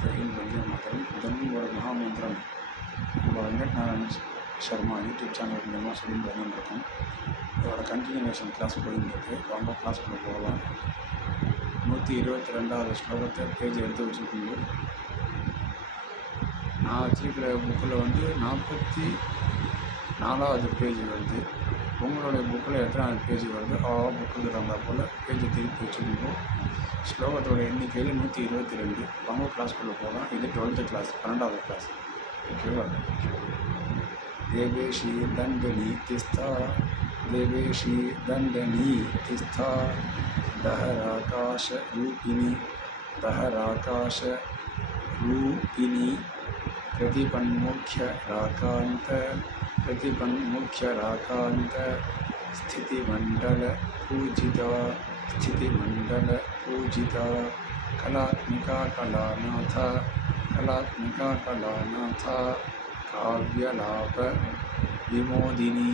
ஜெயின் வந்தே மாதரம். இதனோட மகாமந்திரம் நம்ம Venkat Narayana Sharma YouTube channel மூலமாக சொல்லிட்டு வந்துருக்கோம். இதோட கண்டினியூவேஷன் கிளாஸ் போயிட்டுருக்கு. ரொம்ப கிளாஸ்க்குள்ளே போகலாம். 122வது ஸ்லோகத்தை பேஜ் எடுத்து வச்சுருக்கீங்க. நான் வச்சுருக்கிற புக்கில் 44வது பேஜ் வருது. உங்களுடைய புக்கில் எத்தனாவது பேஜ் வருது புக்குக்கு தகுந்தா போல் பேஜை திருப்பி வச்சுருக்கோம். ஸ்லோகத்தோட எண்ணிக்கையில் 122. ரொம்ப கிளாஸ்க்குள்ளே போகலாம். இது 12th கிளாஸ், 12வது கிளாஸ். ஓகேவா? தேவேஷி தண்டனி திஸ்தா, தேவேஷி தண்டனி திஸ்தா, தஹராகாஷ ரூபிணி, தஹராகாஷ ரூபிணி, प्रतिपन्मुख्य राकांत, प्रतिपन्मुख्य राकांत, स्थितिमंडल पूजिता, स्थितिमंडल पूजिता, कलात्मिका कलानाथ, कलात्मिका कलानाथ, काव्यलाभ विमोदिनी,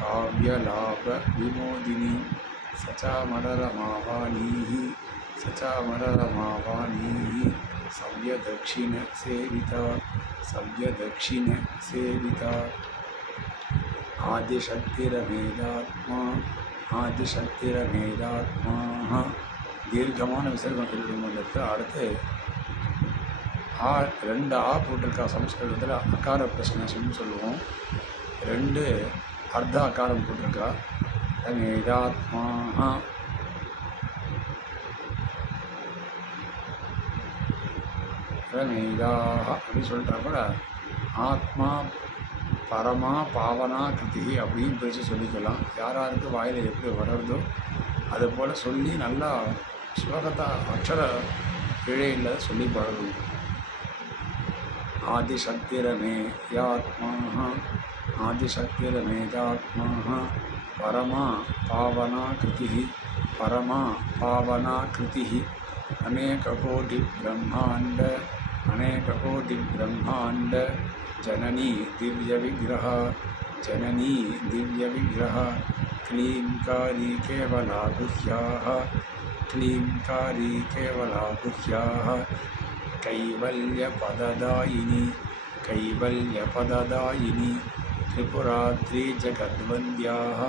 काव्यलाभ विमोदिनी, सचामररमावाणी, सचामररमावाणी, सव्यदक्षिण सेविता, सव्यदक्षिण सेविता, आदिशक्तिरमेदात्मा, आदिशक्तिरमेदात्मा. தீர்க்கமான விசர்க்கம் சொல்லிட்டு அடுத்து 2 போட்டிருக்கா. சம்ஸ்கிருதத்தில் அகார பிரஷ்னன்னு சொல்லுவோம். 2 அர்த்த அகாரம் போட்டிருக்கா. ரமேதாத்மா, ரமேதாக அப்படின்னு சொல்லிட்டாக்கூட ஆத்மா பரமா பாவனா கிருதி அப்படின்னு பிரித்து சொல்லிக்கலாம். யாராருக்கு வாயில் எப்படி வளருதோ அது போல் சொல்லி நல்லா ஸ்லோகத்தை அக்ஷர பிழை இல்லாத சொல்லி பழகும். ஆதிசக்திரமேயாத்மா, ஆதிசக்திரமேதாத்மா, பரமா பாவனா கிருதி, பரமா பாவனா கிருதி, अनेककोटि ब्रह्मांड, अनेककोटि ब्रह्मांड, जननी दिव्य विग्रह, जननी दिव्य विग्रह, क्लींकारी केवला गुह्याः, क्लींकारी केवला गुह्याः, कैवल्य पददायिनी, कैवल्य पददायिनी, त्रिपुरात्री जगद्वन्द्याः,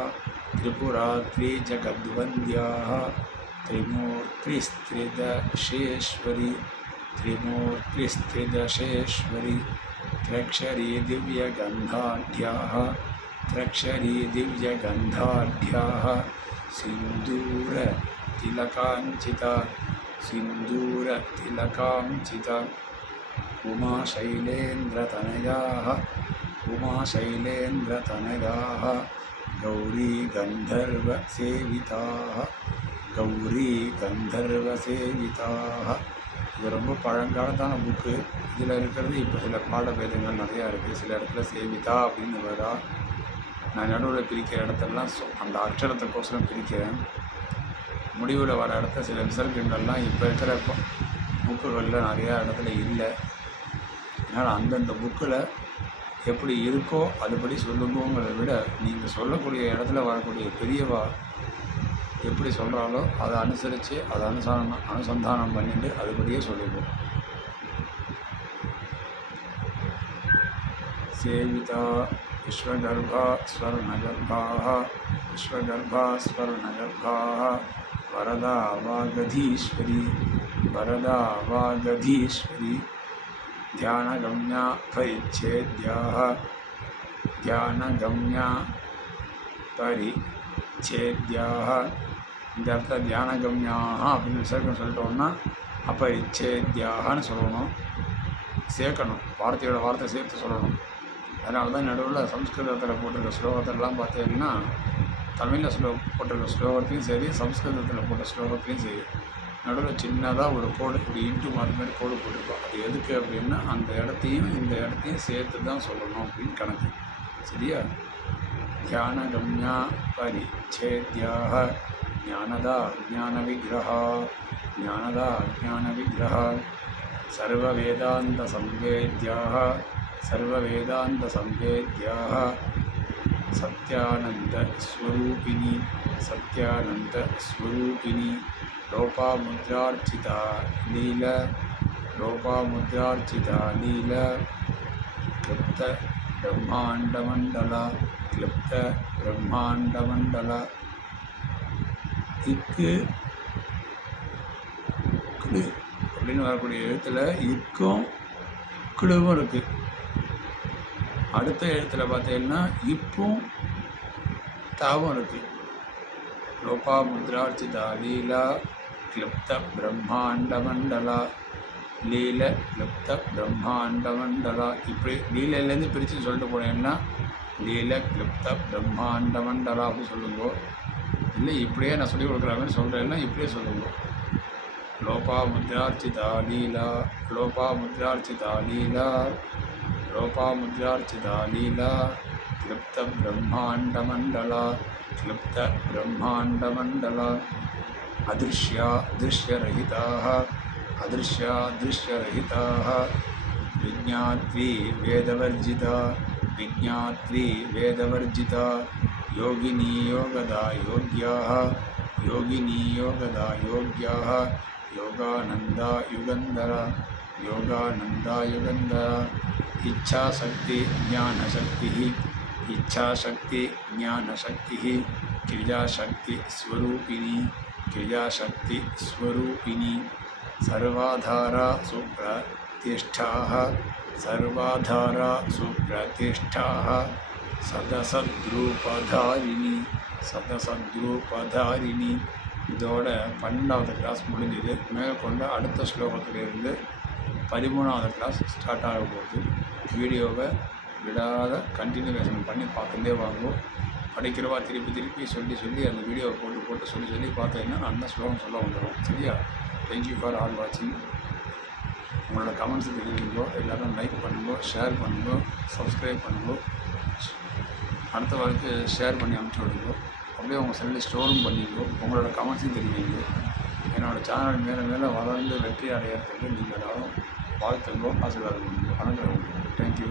त्रिपुरात्री जगद्वन्द्याः, त्रिमूर्तिस्त्रिदशेश्वरी, त्रिमूर्तिस्त्रिदशेश्वरी, त्र्यक्षरी दिव्यगन्धाढ्याः, त्र्यक्षरी दिव्यगन्धाढ्याः, सिन्दूरतिलकाञ्चिता, सिन्दूरतिलकाञ्चिता, उमाशैलेन्द्रतनयाः, उमाशैलेन्द्रतनयाः, गौरी गन्धर्वसेविताः, கௌரி கந்தர்வ சேவிதாக. இது ரொம்ப பழங்காலத்தான புக்கு. இதில் இருக்கிறது இப்போ சில பாடபேதங்கள் நிறையா இருக்குது. சில இடத்துல சேவிதா அப்படின்னு வரா. நான் நடுவில் பிரிக்கிற இடத்தெல்லாம் அந்த அக்ஷரத்துக்கோசரம் பிரிக்கிறேன். முடிவில் வர இடத்த சில விசர்க்கங்கள்லாம் இப்போ இருக்கிற புக்குகளில் நிறையா இடத்துல இல்லை. அதனால் அந்தந்த புக்கில் எப்படி இருக்கோ அதுபடி சொல்லுங்கோங்கிறத விட நீங்கள் சொல்லக்கூடிய இடத்துல வரக்கூடிய பெரியவா எப்படி சொல்கிறாலோ அதை அனுசரித்து அதை அனுசந்தானம் பண்ணிட்டு அதுபடியே சொல்லிடுவோம். சேவிதா விஸ்வகர்பா ஸ்வர்ணகர்பாः, விஸ்வகர்பா ஸ்வர்ணகர்பாः, வரதா வாகதீஸ்வரி, வரதா வாகதீஸ்வரி, தியானகம்யா பரிச்சேத்யாः, தியானகம்யா பரிச்சேத்யாः. இந்த இடத்துல தியானகம்யாக அப்படின்னு விசர்க்கம் சொல்லிட்டோம்னா அப்போ இச்சேத்யாகனு சொல்லணும், சேர்க்கணும், வார்த்தையோட வார்த்தை சேர்த்து சொல்லணும். அதனால தான் நடுவில் சம்ஸ்கிருதத்தில் போட்டிருக்க ஸ்லோகத்திலலாம் பார்த்தீங்கன்னா தமிழில் போட்டிருக்க ஸ்லோகத்தையும் சரி, சம்ஸ்கிருதத்தில் போட்ட ஸ்லோகத்தையும் சரி, நடுவில் சின்னதாக ஒரு கோடு, ஒரு இன்ட்டு மாதிரி கோடு போட்டிருக்கோம். அது எதுக்கு அப்படின்னா அந்த இடத்தையும் இந்த இடத்தையும் சேர்த்து தான் சொல்லணும் அப்படின்னு கணக்கு. சரியா? ध्यानगम्या परिच्छेद्याः, ज्ञानदा ज्ञानविग्रह, ज्ञानदा ज्ञानविग्रह, सर्ववेदान्तसंवेद्याः, सर्ववेदान्तसंवेद्याः, सत्यानन्दस्वरूपिणी, सत्यानन्दस्वरूपिणी, लोपामुद्रार्चिता लीला, லோபாமுத்ரார்ச்சிதா லீலா கிளிப்த பிரம்மாண்டமண்டல கிளிப்த பிரம்மாண்டமண்டல. இக்கு கிளு அப்படின்னு வரக்கூடிய எழுத்தில் இக்கும் கிளுவும் இருக்குது. அடுத்த எழுத்தில் பார்த்தீங்கன்னா இப்பும் தாவும் இருக்குது. லோபாமுத்ரார்ச்சிதா லீலா கிளிப்த பிரம்மாண்டமண்டலா லீல கிளிப்த பிரம்மாண்டமண்டலா. இப்படி லீலையிலேருந்து பிரித்து சொல்லிட்டு போனேன்னா லீல கிளிப்த பிரம்மாண்டமண்டலா அப்படி சொல்லுங்கோ. இல்லை இப்படியே நான் சொல்லிக் கொடுக்குற மாதிரி சொல்கிறேன்னா இப்படியே சொல்லுங்க. லோபாமுத்ரார்ச்சிதா லீலா லோபாமுத்ரார்ச்சிதா லீலா லோபாமுத்ரார்ச்சிதா லீலா கிளிப்த பிரம்மாண்டமண்டலா கிளிப்த பிரம்மாண்டமண்டலா. அதிருஷ்யா திருஷ்யரஹிதாः அதிருஷ்யா திருஷ்யரஹிதாः விஜ்ஞாத்வி வேதவர்ஜிதா விஜ்ஞாத்வி வேதவர்ஜிதா யோகினி யோகதா யோக்யாः யோகினி யோகதா யோக்யாः யோகானந்தா யுகந்தரா யோகானந்தா யுகந்தரா. இச்சாசக்தி ஞானசக்திः இச்சாசக்தி ஞானசக்திः கிரியாசக்தி ஸ்வரூபிணி கிரியாசக்தி ஸ்வரூபிணி. சர்வாதாரா சுப்ரதிஷ்டாः சர்வாதாரா சுப்ரதிஷ்டாः சதசத்ரூபதாரிணி சதசத்ரூபதாரிணி. இதோட 12வது கிளாஸ் முடிஞ்சது. மேற்கொண்டு அடுத்த ஸ்லோகத்திலிருந்து 13வது கிளாஸ் ஸ்டார்ட் ஆக போகுது. வீடியோவை விடாத கண்டினியூவேஷன் பண்ணி பார்த்துட்டே வாங்குவோம். படிக்கிறவா திருப்பி திருப்பி சொல்லி சொல்லி அந்த வீடியோவை போட்டு போட்டு சொல்லி சொல்லி பார்த்தீங்கன்னா அந்த ஸ்லோகம் சொல்ல வந்துடும். சரியா? தேங்க்யூ ஃபார் ஆல் வாட்சிங். உங்களோட கமெண்ட்ஸை தெரிவிங்கோ. எல்லோரும் லைக் பண்ணுங்கோ, ஷேர் பண்ணுங்கோ, சப்ஸ்கிரைப் பண்ணுங்கோ. அடுத்த வாழ்க்கை ஷேர் பண்ணி அனுப்பிச்சி விடுங்க. அப்படியே உங்கள் செல்லில் ஸ்டோரும் பண்ணிங்கோ. உங்களோட கமெண்ட்ஸையும் தெரிவிங்க. என்னோடய சேனல் மேலே மேலே வளர்ந்து வெற்றி அடையிறதுக்கு நீங்கள் எல்லாரும் வாழ்த்துங்கோ, ஆசீர்வாதம் பண்ணுங்க. அனுகிரகம். தேங்க்யூ.